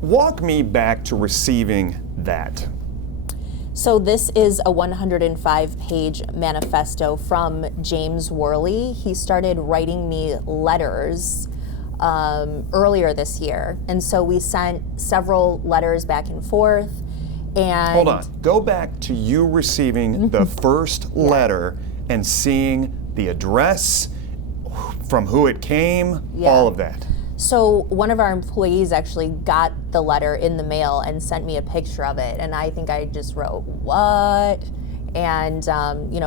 Walk me back to receiving that. So this is a 105-page manifesto from James Worley. He started writing me letters earlier this year. And so we sent several letters back and forth. And hold on. Go back to you receiving the first letter and seeing the address, from who it came, all of that. So one of our employees actually got the letter in the mail and sent me a picture of it. And I think I just wrote, what? And,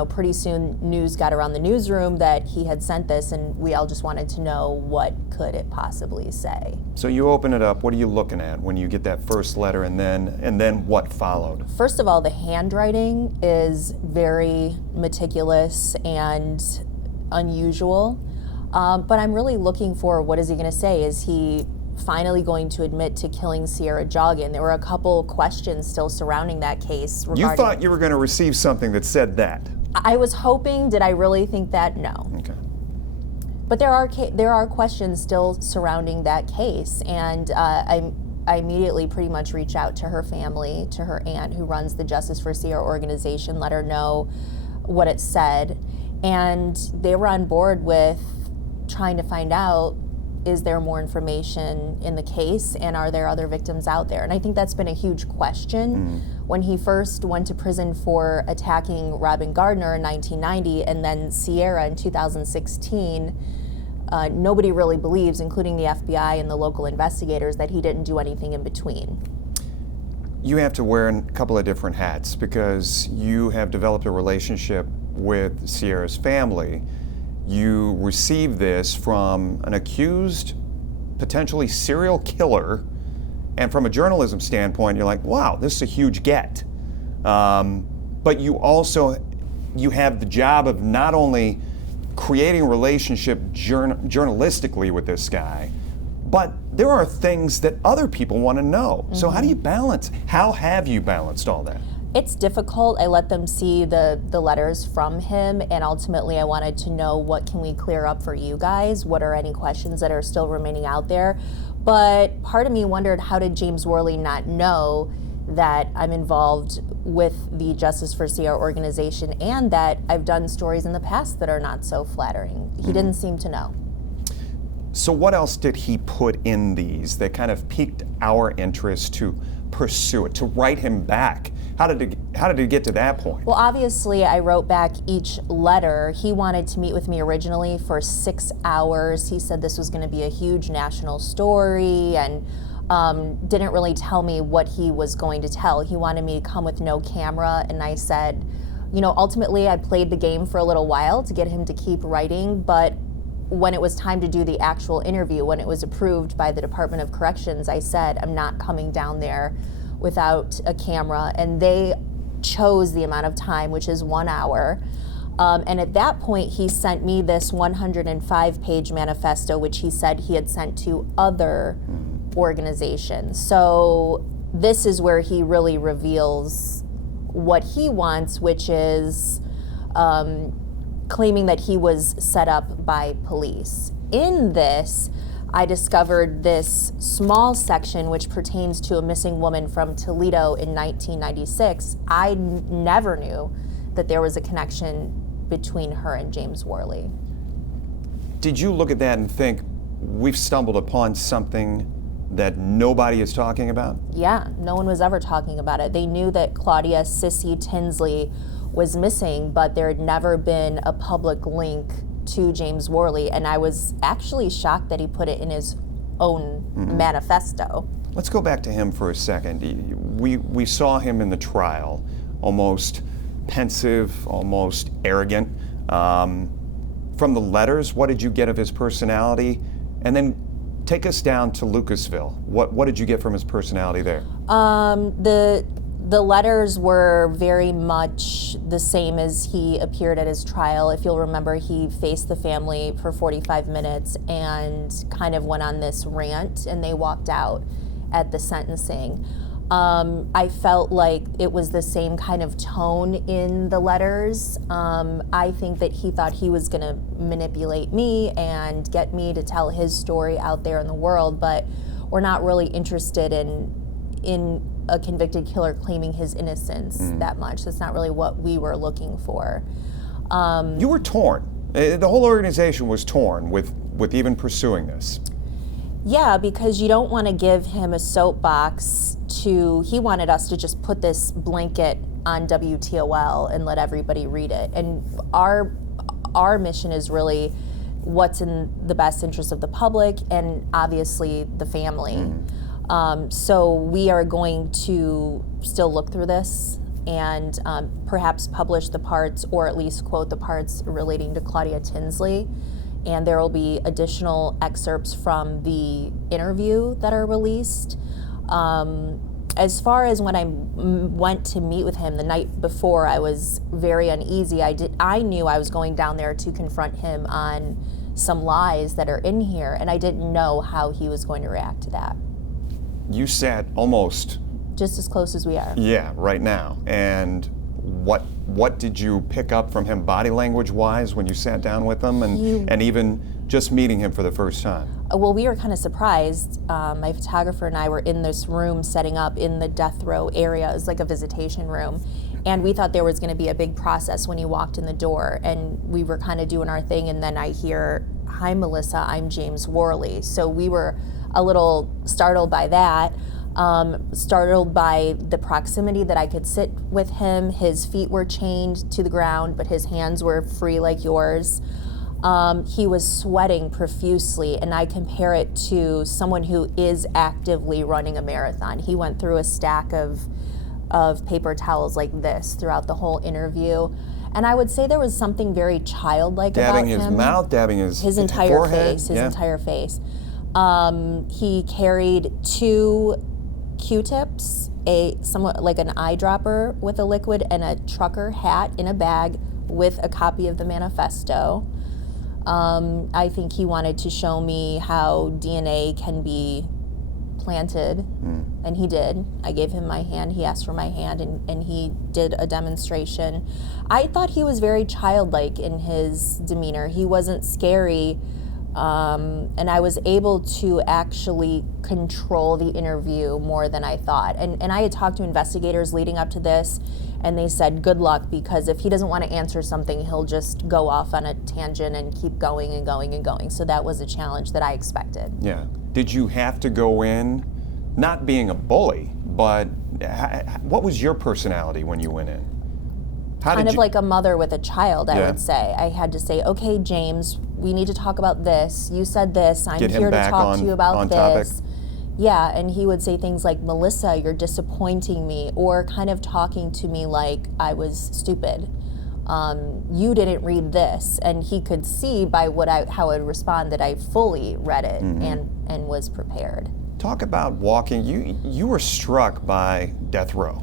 pretty soon news got around the newsroom that he had sent this, and we all just wanted to know what could it possibly say. So you open it up. What are you looking at when you get that first letter, and then what followed? First of all, the handwriting is very meticulous and unusual. But I'm really looking for, what is he going to say? Is he finally going to admit to killing Sierra Joggin? There were a couple questions still surrounding that case. You thought you were going to receive something that said that? I was hoping. Did I really think that? No. Okay. But there are questions still surrounding that case, and I immediately pretty much reached out to her family, to her aunt who runs the Justice for Sierra organization, let her know what it said, and they were on board with trying to find out, is there more information in the case, and are there other victims out there? And I think that's been a huge question. When he first went to prison for attacking Robin Gardner in 1990 and then Sierra in 2016, nobody really believes, including the FBI and the local investigators, that he didn't do anything in between. You have to wear a couple of different hats because you have developed a relationship with Sierra's family. You receive this from an accused, potentially serial killer, and from a journalism standpoint, you're like, wow, this is a huge get. But you have the job of not only creating a relationship journalistically with this guy, but there are things that other people want to know. So how do you balance? How have you balanced all that? It's difficult. I let them see the letters from him, and ultimately I wanted to know, what can we clear up for you guys? What are any questions that are still remaining out there? But part of me wondered, how did James Worley not know that I'm involved with the Justice for Sierra organization and that I've done stories in the past that are not so flattering? He didn't seem to know. So what else did he put in these that kind of piqued our interest to pursue it, to write him back? How did it get to that point? Well, obviously, I wrote back each letter. He wanted to meet with me originally for 6 hours. He said this was going to be a huge national story, and didn't really tell me what he was going to tell. He wanted me to come with no camera, and I said, ultimately I played the game for a little while to get him to keep writing, but when it was time to do the actual interview, when it was approved by the Department of Corrections, I said, I'm not coming down there without a camera, and they chose the amount of time, which is 1 hour. And at that point, he sent me this 105-page manifesto, which he said he had sent to other organizations. So this is where he really reveals what he wants, which is claiming that he was set up by police. In this, I discovered this small section which pertains to a missing woman from Toledo in 1996. I never knew that there was a connection between her and James Worley. Did you look at that and think, we've stumbled upon something that nobody is talking about? Yeah, no one was ever talking about it. They knew that Claudia Sissy Tinsley was missing, but there had never been a public link to James Worley, and I was actually shocked that he put it in his own manifesto. Let's go back to him for a second. We saw him in the trial, almost pensive, almost arrogant. From the letters, what did you get of his personality? And then take us down to Lucasville. What did you get from his personality there? The letters were very much the same as he appeared at his trial. If you'll remember, he faced the family for 45 minutes and kind of went on this rant, and they walked out at the sentencing. I felt like it was the same kind of tone in the letters. I think that he thought he was going to manipulate me and get me to tell his story out there in the world, but we're not really interested in a convicted killer claiming his innocence that much. That's not really what we were looking for. You were torn. The whole organization was torn with even pursuing this. Yeah, because you don't want to give him a soapbox he wanted us to just put this blanket on WTOL and let everybody read it. And our mission is really what's in the best interest of the public and obviously the family. So we are going to still look through this and perhaps publish the parts, or at least quote the parts relating to Claudia Tinsley. And there will be additional excerpts from the interview that are released. As far as when I went to meet with him the night before, I was very uneasy. I knew I was going down there to confront him on some lies that are in here, and I didn't know how he was going to react to that. You sat almost just as close as we are. Yeah, right now. And what did you pick up from him body language wise when you sat down with him and even just meeting him for the first time? Well, we were kind of surprised. My photographer and I were in this room setting up in the death row area. It was like a visitation room. And we thought there was going to be a big process when he walked in the door. And we were kind of doing our thing. And then I hear, "Hi, Melissa, I'm James Worley." So we were a little startled by that. Startled by the proximity that I could sit with him. His feet were chained to the ground, but his hands were free like yours. He was sweating profusely, and I compare it to someone who is actively running a marathon. He went through a stack of paper towels like this throughout the whole interview. And I would say there was something very childlike about him. Dabbing his mouth, dabbing his entire forehead. face, his entire face. He carried 2 Q-tips, somewhat like an eyedropper with a liquid, and a trucker hat in a bag with a copy of the manifesto. I think he wanted to show me how DNA can be planted, and he did. I gave him my hand, he asked for my hand, and he did a demonstration. I thought he was very childlike in his demeanor. He wasn't scary. And I was able to actually control the interview more than I thought. And I had talked to investigators leading up to this, and they said, good luck, because if he doesn't want to answer something, he'll just go off on a tangent and keep going and going and going. So that was a challenge that I expected. Yeah. Did you have to go in, not being a bully, but what was your personality when you went in? Kind of like a mother with a child, I would say. I had to say, okay, James, we need to talk about this. You said this. I'm here to talk to you about this. Yeah, and he would say things like, Melissa, you're disappointing me, or kind of talking to me like I was stupid. You didn't read this. And he could see by how I would respond that I fully read it and was prepared. Talk about walking. You were struck by death row.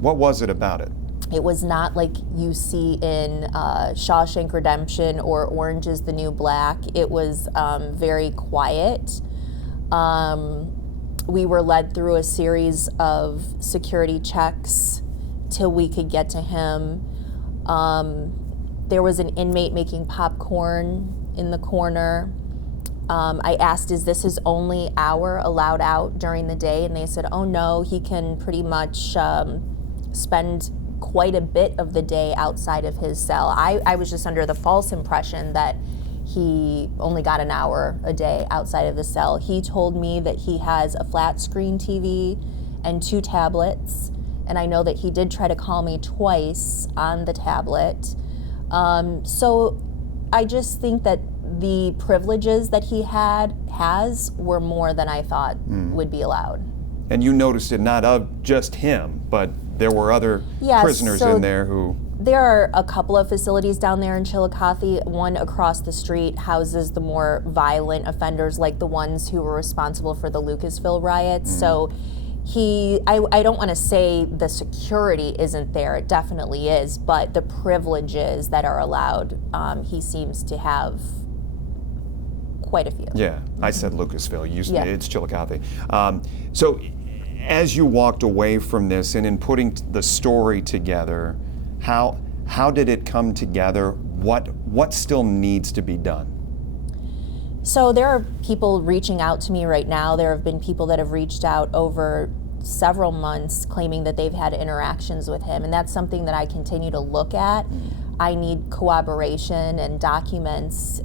What was it about it? It was not like you see in Shawshank Redemption or Orange is the New Black. It was very quiet. We were led through a series of security checks till we could get to him. There was an inmate making popcorn in the corner. I asked, is this his only hour allowed out during the day? And they said, oh no, he can pretty much spend quite a bit of the day outside of his cell. I was just under the false impression that he only got an hour a day outside of the cell. He told me that he has a flat screen TV and 2 tablets, and I know that he did try to call me twice on the tablet. So I just think that the privileges that he has were more than I thought would be allowed. And you noticed it not of just him, but there were other prisoners in there who... There are a couple of facilities down there in Chillicothe. One across the street houses the more violent offenders, like the ones who were responsible for the Lucasville riots. So I don't want to say the security isn't there, it definitely is, but the privileges that are allowed, he seems to have quite a few. Yeah, I said Lucasville, it's Chillicothe. So as you walked away from this and in putting the story together, how did it come together? What still needs to be done? So there are people reaching out to me right now. There have been people that have reached out over several months claiming that they've had interactions with him, and that's something that I continue to look at. I need corroboration and documents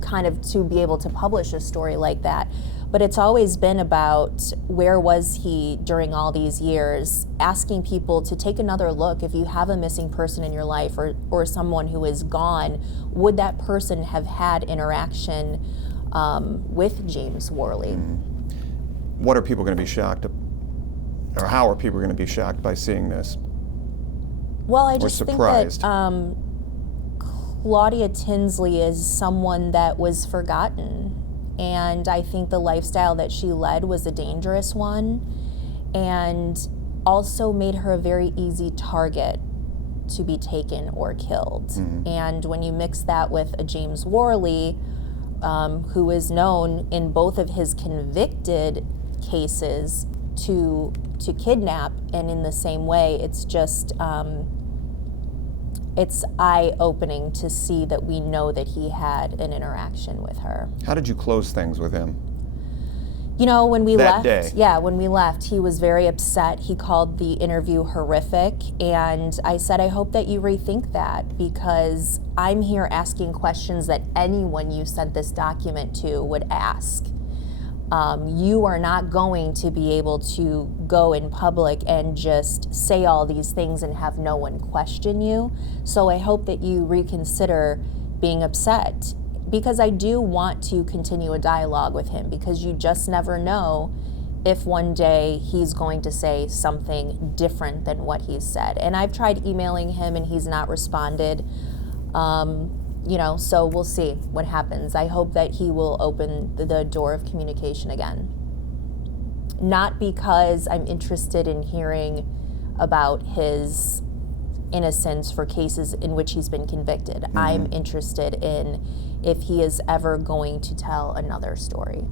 kind of to be able to publish a story like that. But it's always been about where was he during all these years, asking people to take another look. If you have a missing person in your life or someone who is gone, would that person have had interaction with James Worley? What are people going to be shocked, or how are people going to be shocked by seeing this? Well, I just think surprised? that Claudia Tinsley is someone that was forgotten. And I think the lifestyle that she led was a dangerous one, and also made her a very easy target to be taken or killed. And when you mix that with a James Worley, who is known in both of his convicted cases to kidnap, and in the same way, it's just it's eye-opening to see that we know that he had an interaction with her. How did you close things with him? You know, when we That left, day. when we left, he was very upset. He called the interview horrific, and I said, I hope that you rethink that, because I'm here asking questions that anyone you sent this document to would ask. You are not going to be able to go in public and just say all these things and have no one question you. So I hope that you reconsider being upset, because I do want to continue a dialogue with him, because you just never know if one day he's going to say something different than what he's said. And I've tried emailing him and he's not responded. So we'll see what happens. I hope that he will open the door of communication again. Not because I'm interested in hearing about his innocence for cases in which he's been convicted. I'm interested in if he is ever going to tell another story.